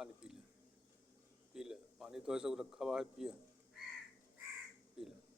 पानी पी ले, पानी तो ऐसा रखा हुआ है, पिए, पी ले।